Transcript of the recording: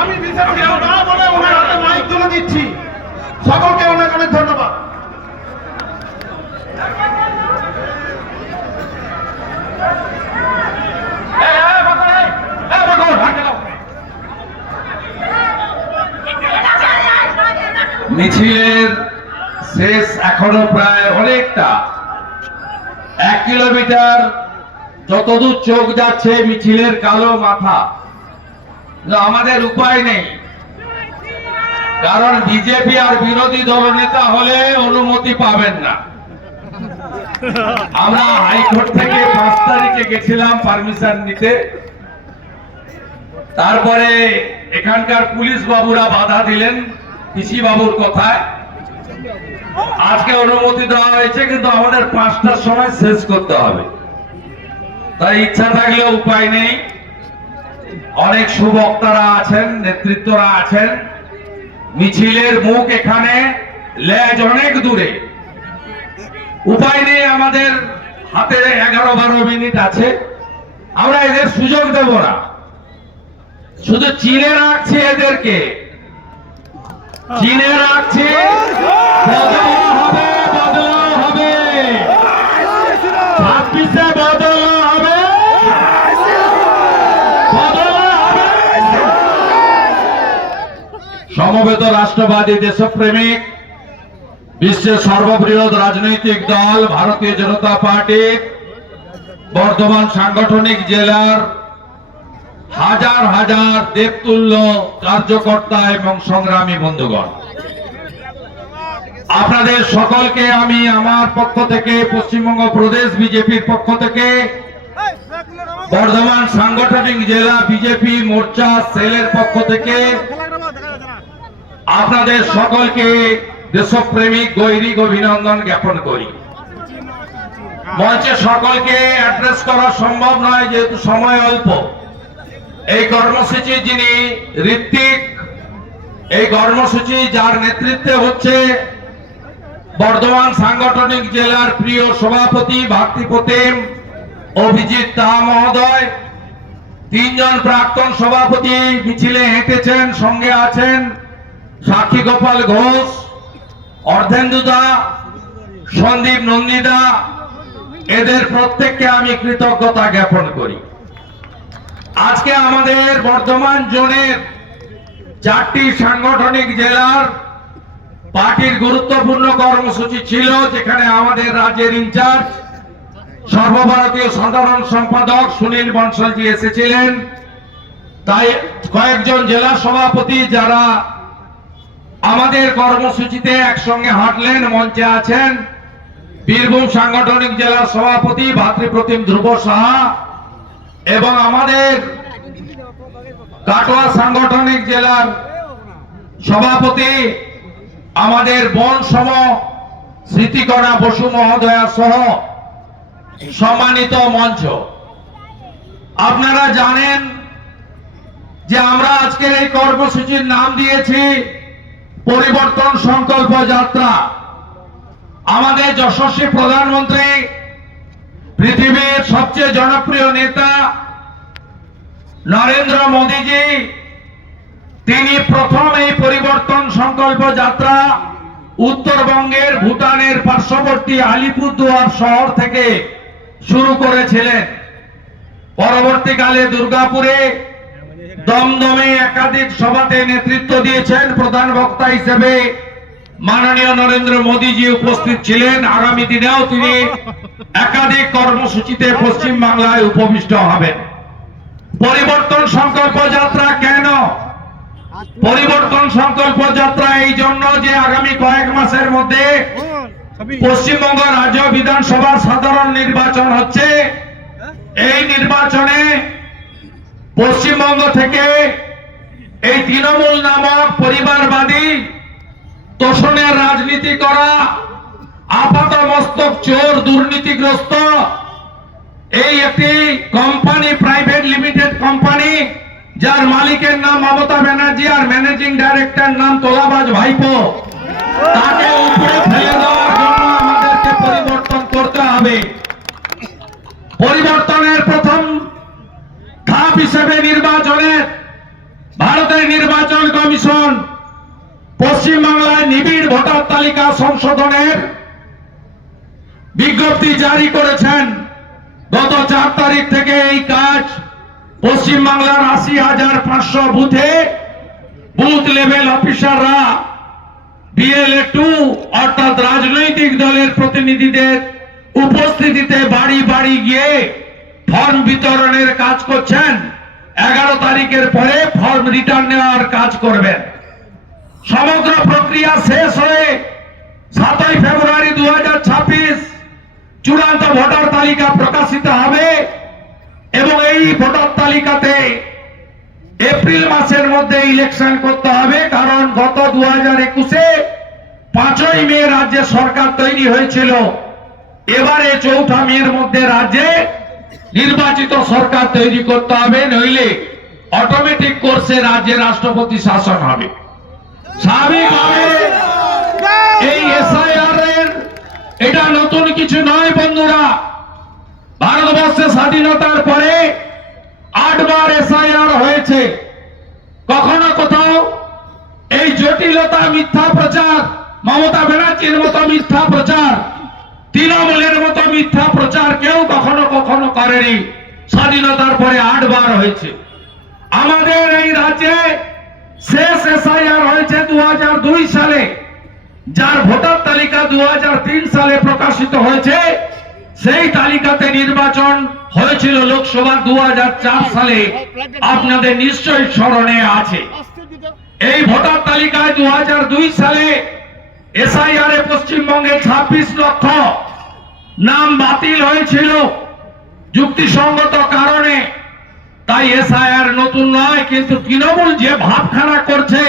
আমি বিশেষ কিছু না বলে ওনার হাতে মাইক তুলে দিচ্ছি। সকলকে অনেক অনেক ধন্যবাদ। মিছিলের শেষ এখনো প্রায় অনেকটা 1 কিলোমিটার, যতদূর চোখ যাচ্ছে মিছিলের কালো মাথা। আমাদের উপায় নেই, কারণ বিজেপি আর বিরোধী দল নেতা হলে অনুমতি পাবেন না। আমরা হাইকোর্ট থেকে 5 তারিখে গেছিলাম পারমিশন নিতে, তারপরে এখানকার পুলিশ বাবুরা বাধা দিলেন পিসি বাবুর কথায়। আজকে অনুমতি দেওয়া হয়েছে, কিন্তু আমাদের 5টার সময় শেষ করতে হবে। তাই ইচ্ছা থাকলে উপায় নেই। অনেক সুবক্তারা আছেন, নেতৃত্বরা আছেন। মিছিলের মুখ এখানে, লেজ অনেক দূরে। উপায় নেই, আমাদের হাতে 11-12 মিনিট আছে। আমরা এদের সুযোগ দেব না, শুধু চিনে রাখছি এদেরকে, চিনে রাখছি। বদলা হবে, বদলা হবে, 26-এ বদলা হবে, বদলা হবে। সমবেত রাষ্ট্রবাদী দেশপ্রেমিক বিশ্বের সর্ববৃহৎ রাজনৈতিক দল ভারতীয় জনতা পার্টি বর্ধমান সাংগঠনিক জেলার হাজার হাজার দেবতুল্য কার্যকর্তা এবং সংগ্রামী বন্ধুগণ, আপনাদের সকলকে আমি আমার পক্ষ থেকে, পশ্চিমবঙ্গ প্রদেশ বিজেপির পক্ষ থেকে, বর্ধমান সাংগঠনিক জেলা বিজেপি মোর্চা সেলের পক্ষ থেকে আপনাদের সকলকে দেশপ্রেমিক গৈরিক অভিনন্দন জ্ঞাপন করি। মঞ্চে সকলকে অ্যাড্রেস করা সম্ভব নয়, যেহেতু সময় অল্প। এই কর্মসূচি যিনি ঋত্বিক, এই কর্মসূচি যার নেতৃত্বে হচ্ছে বর্ধমান সাংগঠনিক জেলার প্রিয় সভাপতি ভাতৃপ্রতিম অভিজিৎ দাস মহোদয়, 3 জন প্রাক্তন সভাপতি মিছিলে হেঁটেছেন, সঙ্গে আছেন সাক্ষী গোপাল ঘোষ, অর্ধেন্দুদা, সন্দীপ নন্দীদা। এদের প্রত্যেককে আমি কৃতজ্ঞতা জ্ঞাপন করি। আজকে আমাদের বর্ধমান জোনের 4টি সাংগঠনিক জেলার পার্টির গুরুত্বপূর্ণ কর্মসূচি ছিল, যেখানে আমাদের রাজ্যের ইনচার্জ সর্বভারতীয় সাধারণ সম্পাদক সুনীল বনশালজি এসেছিলেন। তাই কয়েকজন জেলা সভাপতি যারা আমাদের কর্মসূচিতে একসঙ্গে হাঁটলেন, মঞ্চে আছেন বীরভূম সাংগঠনিক জেলার সভাপতি ভাতৃপ্রতিম ধ্রুব সাহা এবং আমাদের কাটোয়া সাংগঠনিক জেলার সভাপতি আমাদের বন সম স্মৃতিকণা বসু মহোদয়া সহ সম্মানিত মঞ্চ। আপনারা জানেন যে আমরা আজকের এই কর্মসূচির নাম দিয়েছি পরিবর্তন সংকল্প যাত্রা। আমাদের যশস্বী প্রধানমন্ত্রী, পৃথিবীর সবচেয়ে জনপ্রিয় নেতা নরেন্দ্র মোদীজি, তিনি প্রথম এই পরিবর্তন সংকল্প যাত্রা উত্তরবঙ্গের ভুটানের পার্শ্ববর্তী আলিপুরদুয়ার শহর থেকে শুরু করেছিলেন। পরবর্তীকালে দুর্গাপুরে, দমদমে একাধিক সভাতে নেতৃত্ব দিয়েছেন। প্রধান বক্তা হিসেবে মাননীয় নরেন্দ্র মোদীজি উপস্থিত ছিলেন। আগামী দিনেও তিনি একাধিক কর্মসূচিতে পশ্চিম বাংলায় উপবিষ্ট হবেন। পরিবর্তন সংকল্প যাত্রা কেন? পরিবর্তন সংকল্প যাত্রা এই জন্য যে আগামী কয়েক মাসের মধ্যে পশ্চিমবঙ্গ রাজ্য বিধানসভার সাধারণ নির্বাচন হচ্ছে। এই নির্বাচনে পশ্চিমবঙ্গ থেকে এই তৃণমূল নামক পরিবারবাদী তোষণের রাজনীতি করা আপাতমস্তক চোর দুর্নীতিগ্রস্ত এই একটি কোম্পানি, প্রাইভেট লিমিটেড কোম্পানি, যার মালিকের নাম মমতা ব্যানার্জি আর ম্যানেজিং ডাইরেক্টর নাম তোলাবাজ ভাইপো, তাকে উপরে ফেলে দেওয়ার জন্য আমাদেরকে পরিবর্তন করতে হবে। পরিবর্তনের প্রথম ধাপ হিসেবে নির্বাচনের ভারতের নির্বাচন কমিশন পশ্চিমবাংলায় নিবিড় ভোটার তালিকা সংশোধনের বিজ্ঞপ্তি জারি করেছেন। গত 4 তারিখ থেকে এই কাজ পশ্চিমবাংলার 80,500 বুথে বুথ লেভেল অফিসাররা BLA-2 অর্থাৎ রাজনৈতিক দলের প্রতিনিধিদের উপস্থিতিতে বাড়ি বাড়ি গিয়ে ফর্ম বিতরণের কাজ করছেন। 11 তারিখের পরে ফর্ম রিটার্ন নেওয়ার কাজ করবেন। সমগ্র প্রক্রিয়া শেষ হয়ে 7 ফেব্রুয়ারি 2026 চূড়ান্ত ভোটার তালিকা প্রকাশিত হবে এবং এই ভোটার তালিকাতে এপ্রিল মাসের মধ্যে ইলেকশন করতে হবে। কারণ গত 2021-এ 5ই মে রাজ্যে সরকার তৈরি হয়েছিল। এবারে 4 মের মধ্যে রাজ্যে নির্বাচিত সরকার তৈরি করতে হবে, নইলে অটোমেটিক কোর্সে রাজ্যে রাষ্ট্রপতি শাসন হবে। স্বাভাবিকভাবে এই SIR এর এটা নতুন কিছু নয় বন্ধুরা। ভারতবর্ষে স্বাধীনতার পরে 8 বার SIR হয়েছে। কখনো কোথাও এই জটিলতা, মিথ্যা প্রচার, মমতা ব্যানার্জির মতো মিথ্যা প্রচার, তৃণমূলের মতো মিথ্যা প্রচার কেউ কখনো কখনো করেনি। স্বাধীনতার পরে 8 বার হয়েছে। আমাদের এই রাজ্যে শেষ SIR হয়েছে 2002 সালে, যার ভোটার তালিকা 2003 সালে প্রকাশিত হয়েছে। সেই তালিকাতে নির্বাচন হয়েছিল লোকসভা 2004 সালে, আপনাদের নিশ্চয়ই স্মরণে আছে। এই ভোটার তালিকায় 2002 সালে SIR এ পশ্চিমবঙ্গে 26 লক্ষ নাম বাতিল হয়েছিল যুক্তিসঙ্গত কারণে। তাই SIR নতুন নয়, কিন্তু তৃণমূল যে ভাবখানা করছে